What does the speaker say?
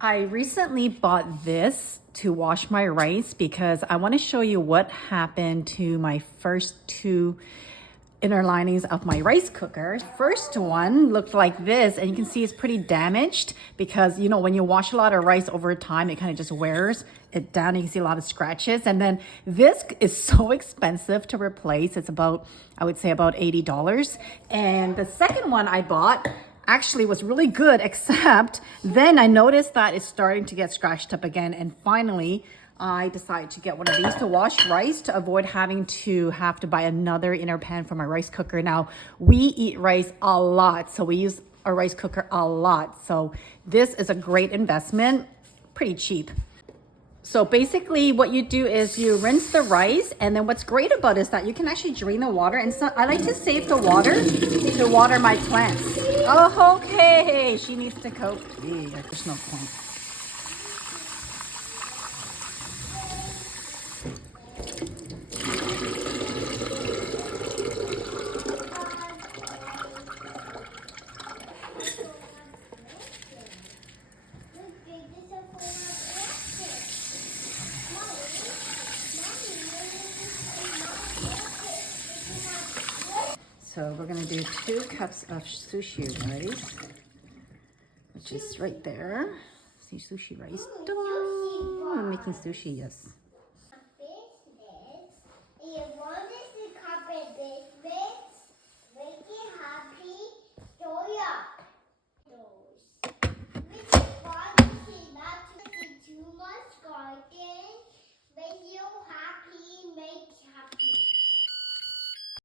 I recently bought this to wash my rice because I want to show you what happened to my first two inner linings of my rice cooker. First one looked like this, and you can see it's pretty damaged because, you know, when you wash a lot of rice over time, it kind of just wears it down. You can see a lot of scratches. And then this is so expensive to replace. It's about, I would say about $80. And the second one I bought actually was really good, except then I noticed that it's starting to get scratched up again. And finally, I decided to get one of these to wash rice to avoid having to buy another inner pan for my rice cooker. Now, we eat rice a lot, so we use a rice cooker a lot. So this is a great investment, pretty cheap. So basically what you do is you rinse the rice, and then what's great about it is that you can actually drain the water. And so I like to save the water to water my plants. Oh, okay, she needs to cope. Yeah, there's no point. So we're gonna do 2 cups of sushi rice, which is right there. See, sushi rice. I'm making sushi, yes.